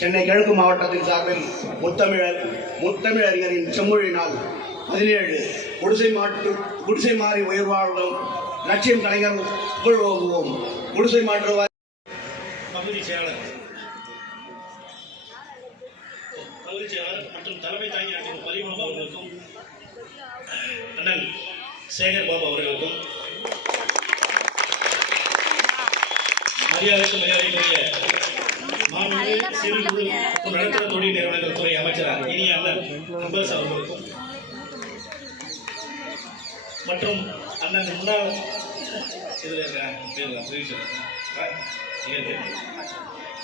சென்னை கிழக்கு மாவட்டத்தின் சார்பில் முத்தமிழறிஞரின் செம்மொழி நாள் 17 குடிசை மாறி உயர்வாழ்வும் லட்சியம் கலைஞர் புகழ்வோகுவோம். குடிசை மாற்று பகுதி செயலாளர் மற்றும் தலைமை தாங்கி அண்ணன் பரிமளம் அவர்களுக்கும் அண்ணன் சேகர் பாபு அவர்களுக்கும் மரியாதைக்குரிய மாண்புமிகு சிறு குறு நடுத்தர தொழில் நிறுவனங்கள் துறை அமைச்சர் இனிய அண்ணன் அம்பரஸ் அவர்களுக்கும் மற்றும் அண்ணன் முன்னாள்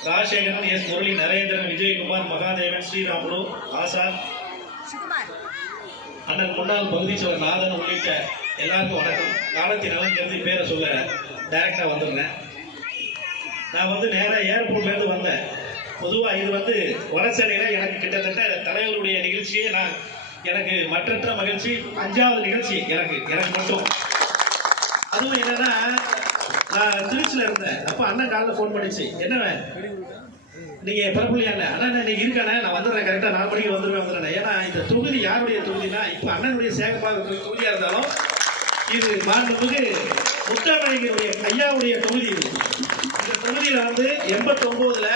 ராஜசேகரன், எஸ் முரளி, நரேந்திரன், விஜயகுமார், மகாதேவன், ஸ்ரீராமுலு, ஆசாத், அண்ணன் முன்னாள் பகுதி செயலர் நாதன் உள்ளிட்ட எல்லாருக்கும் வணக்கம். காலத்தின் நலன் கருதி பேரை சொல்ல டைரக்டா வந்துடுறேன். நான் நேராக ஏர்போர்ட்லேருந்து வந்தேன். பொதுவாக இது வடசென்னையில் எனக்கு கிட்டத்தட்ட தலைவருடைய நிகழ்ச்சியே எனக்கு மற்றற்ற மகிழ்ச்சி. 5வது நிகழ்ச்சி எனக்கு மட்டும். அதுவும் என்னன்னா, நான் திருச்சியில் இருந்தேன். அப்போ அண்ணன் காலையில் ஃபோன் பண்ணிச்சு, என்ன நீங்கள் பிறப்புலையா அண்ணன் இன்னைக்கு இருக்கானே, நான் வந்துடுறேன், கரெக்டாக 4 மணிக்கு வந்துடுவேன். ஏன்னா இந்த தொகுதி யாருடைய தொகுதினா, இப்போ அண்ணனுடைய சேகப்பாக தொகுதியாக இருந்தாலும் இது மாண்புமிகு முத்தமிழறிஞருடைய ஐயாவுடைய தொகுதி. இந்த தொகுதியில் 89ல்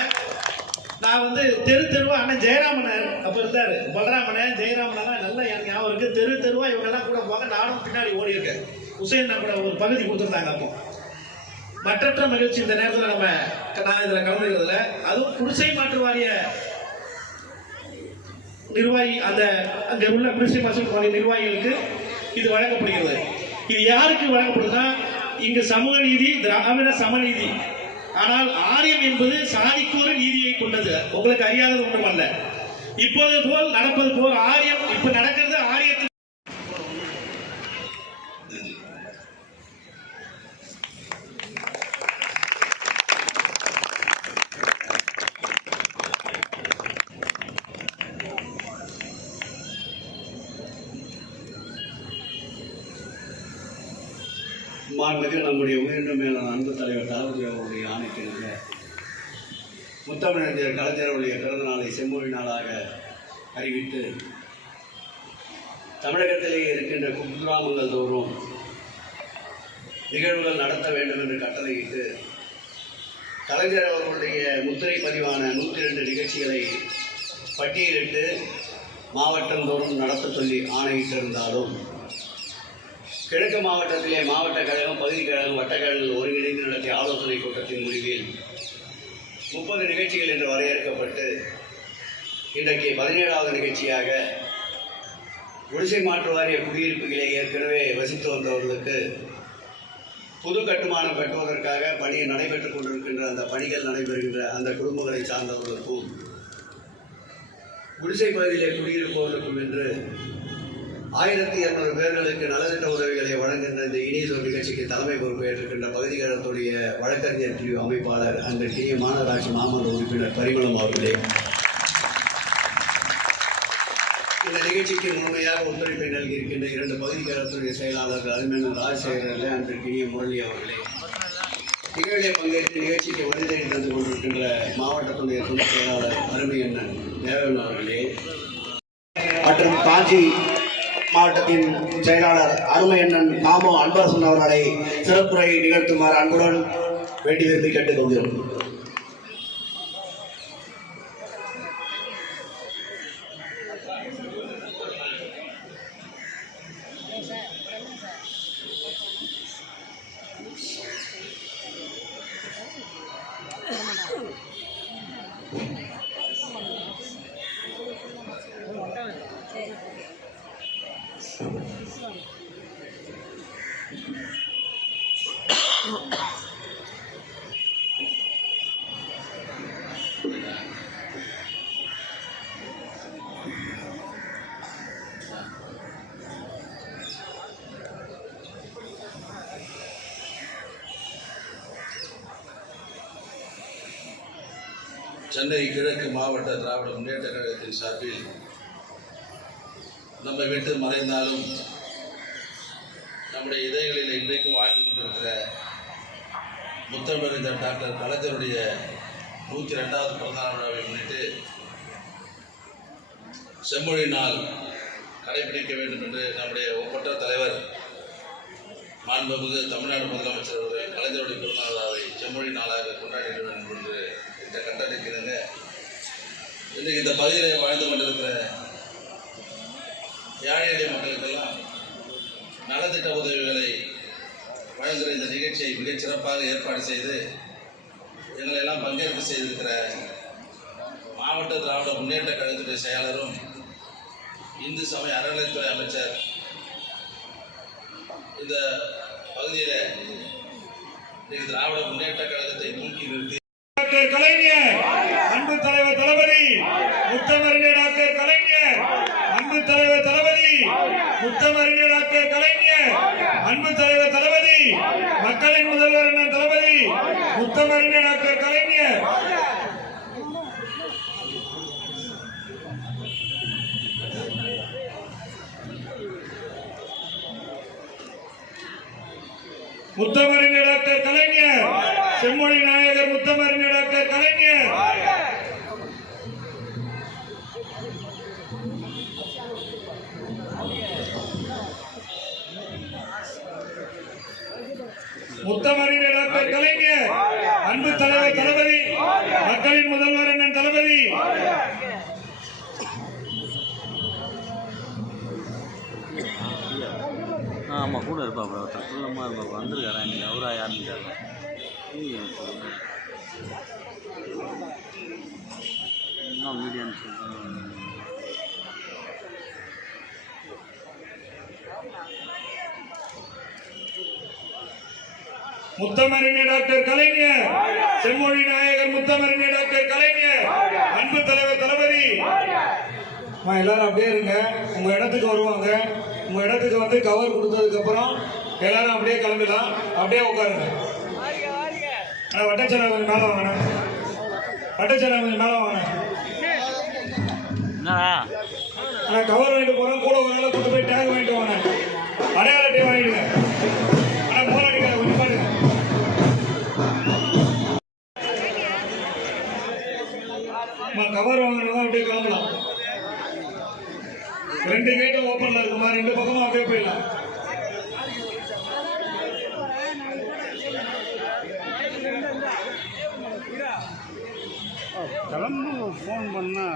நான் தெரு தெருவா அண்ணன் ஜெயராமன் அப்போ இருந்தார். பலராமன் ஜெயராமன் நல்லா எனக்கு ஞாபகம் இருக்கு. தெரு தெருவா இவங்கெல்லாம் கூட போக நானும் பின்னாடி ஓடி இருக்கேன். உசேன் கூட ஒரு பகுதி கொடுத்துருந்தாங்க. அப்போ மற்றற்ற மகிழ்ச்சி இந்த நேரத்தில் நான் இதில் கலந்துக்கிறதுல. அதுவும் குடிசை மாற்று வாரிய நிர்வாகி, அங்கே உள்ள குடிசை மாற்று வாரிய நிர்வாகிகளுக்கு இது வழங்கப்படுகிறது. இது யாருக்கு வழங்கப்படுதுன்னா, இங்கு சமூக நீதி, திராவிட சமநீதி. ஆனால் ஆரியம் என்பது சாதிக்கூறு நீதியை கொண்டது. உங்களுக்கு அறியாதது ஒன்றுமல்ல. இப்போது போல் நடப்பது போல் ஆரியம் இப்ப நடக்கிறது. ஆரியத்துக்கு மாண்புமிகு நம்முடைய உயர்ந்த மேலான அன்பு தலைவர் தளபதி அவருடைய ஆணைக்கிணங்க முத்தமிழறிஞர் கலைஞருடைய பிறந்த நாளை செம்மொழி நாளாக அறிவித்து தமிழகத்திலேயே இருக்கின்ற குக்கிராமங்கள் தோறும் நிகழ்வுகள் நடத்த வேண்டும் என்று கட்டளையிட்டு கலைஞர் அவர்களுடைய முத்திரை பதிவான 102 நிகழ்ச்சிகளை பட்டியலிட்டு மாவட்டந்தோறும் நடத்த சொல்லி ஆணையிட்டிருந்தாலும் கிழக்கு மாவட்டத்திலே மாவட்ட கழகம், பகுதி கழகம், வட்டக்கழகங்கள் ஒருங்கிணைந்து நடத்திய ஆலோசனை கூட்டத்தின் முடிவில் 30 நிகழ்ச்சிகள் என்று வரையறுக்கப்பட்டு இன்றைக்கு 17வது நிகழ்ச்சியாக குடிசை மாற்று வாரிய குடியிருப்புகளை ஏற்கனவே வசித்து வந்தவர்களுக்கு புது கட்டுமானம் கட்டுவதற்காக பணி நடைபெற்றுக் கொண்டிருக்கின்ற அந்த பணிகள் நடைபெறுகின்ற அந்த குடும்பங்களை சார்ந்தவர்களுக்கும் குடிசை பகுதியிலே குடியிருப்பவர்களுக்கும் என்று 1200 பேர்களுக்கு நலத்திட்ட உதவிகளை வழங்குகின்ற இந்த இனியதொரு நிகழ்ச்சிக்கு தலைமை பொறுப்பேற்றிருக்கின்ற பகுதி கழகத்துடைய வழக்கறிஞர் பிரிவு அமைப்பாளர் அன்றைய மாநகராட்சி மாமன்ற உறுப்பினர் பரிமளம் அவர்களே, இந்த நிகழ்ச்சிக்கு முழுமையாக ஒத்துழைப்பை நல்கியிருக்கின்ற 2 பகுதி கழகத்துடைய செயலாளர்கள் அருமையான ராஜசேகரர்களே, அன்றைய முரளி அவர்களே, நிகழ்ச்சியை பங்கேற்று நிகழ்ச்சிக்கு வருகை தந்து கொண்டிருக்கின்ற மாவட்டத்துடைய துணை செயலாளர் அருமையண்ணன் தேவன் அவர்களே மற்றும் காஞ்சி மாவட்டத்தின் செயலாளர் அருமையண்ணன் காமோ அன்பரசன் அவர்களை சிறப்புரை நிகழ்த்துமாறு அன்புடன் வேண்டி விரும்பி கேட்டுக்கொள்கிறோம். சென்னை கிழக்கு மாவட்ட திராவிட முன்னேற்ற கழகத்தின் சார்பில் நம்மை விட்டு மறைந்தாலும் நம்முடைய இதயங்களில் இன்றைக்கும் வாழ்ந்து கொண்டிருக்கிற முத்தமிழறிஞர் டாக்டர் கலைஞருடைய 102வது பிறந்தநாள் விழாவை முன்னிட்டு செம்மொழி நாள் கடைபிடிக்க வேண்டும் என்று நம்முடைய ஒப்பற்ற தலைவர் மாண்புமிகு தமிழ்நாடு முதலமைச்சர் அவர்கள் கலைஞருடைய பிறந்தநாள் விழாவை செம்மொழி நாளாக கொண்டாடிட வேண்டும் என்று இந்த கட்டளைக்கிழங்க இன்றைக்கு இந்த பகுதியில் வாழ்ந்து கொண்டிருக்கிற ஏழை எளிய மக்களுக்கெல்லாம் நலத்திட்ட உதவிகளை வழங்குகிற இந்த நிகழ்ச்சியை மிகச் சிறப்பாக ஏற்பாடு செய்து எங்களெல்லாம் பங்கேற்பு செய்திருக்கிற மாவட்ட திராவிட முன்னேற்ற கழகத்துடைய செயலாளரும் இந்து சமய அறநிலையத்துறை அமைச்சர் இந்த பகுதியில் இன்றைக்கு திராவிட முன்னேற்ற கழகத்தை தூக்கி நிறுத்தி டாக்டர் கலைஞர் அன்பு தலைவர் தளபதி முத்தமிழறிஞர் டாக்டர் கலைஞர் அன்பு தலைவர் தளபதி முத்தமிழறிஞர் டாக்டர் கலைஞர் அன்பு தலைவர் தளபதி மக்களின் முதல்வர் அண்ணன் தளபதி முத்தமிழறிஞர் டாக்டர் கலைஞர் முத்தமிழறிஞர் டாக்டர் கலைஞர் செம்மொழி நாயகர் முத்தமிழறிஞர் டாக்டர் கலைஞர் முத்தமிழறிஞர் டாக்டர் கலைஞர் அன்பு தலைவர் தளபதி மக்களின் முதல்வர் அண்ணன் தளபதி ஆமாம் கூட இருப்பாப்புல ஒருத்தர் குள்ளமாக இருப்பாப்புல வந்துருக்காரா இன்னைக்கு அவரா யாருன்னு தெரியல. இன்னும் மீடியான்னு சொல்லுங்க. முத்தமிழறிஞர் டாக்டர் கலைஞர் செம்மொழி நாயகர் முத்தமிழறிஞர் டாக்டர் கலைஞர் அன்பு தலைவர் தளபதி. எல்லாரும் அப்படியே இருங்க, உங்க இடத்துக்கு வருவாங்க. உங்க இடத்துக்கு வந்து கவர் கொடுத்ததுக்கு அப்புறம் எல்லாரும் அப்படியே கிளம்பிடலாம். அப்படியே உட்காருங்க. வட்டச்சலை கொஞ்சம் மேலே வாங்க, வட்டச்சலை கொஞ்சம் மேலே வாங்க. கவர் வாங்கிட்டு போறோம், கூட ஒரு நாள் கூட்டு போய் டேக் வாங்கிட்டு வாங்க, அடையாள அட்டை வாங்கிடுங்க. ஆனால் போல அடிக்கிற கொஞ்சம் பாருங்க. கவர் வாங்கினா அப்படியே கிளம்பலாம். 2 கேட்டும் ஓப்பன்ல இருக்குமா, 2 பக்கமும் அப்படியே போயிடலாம். கிளம்பு ஃபோன் பண்ணா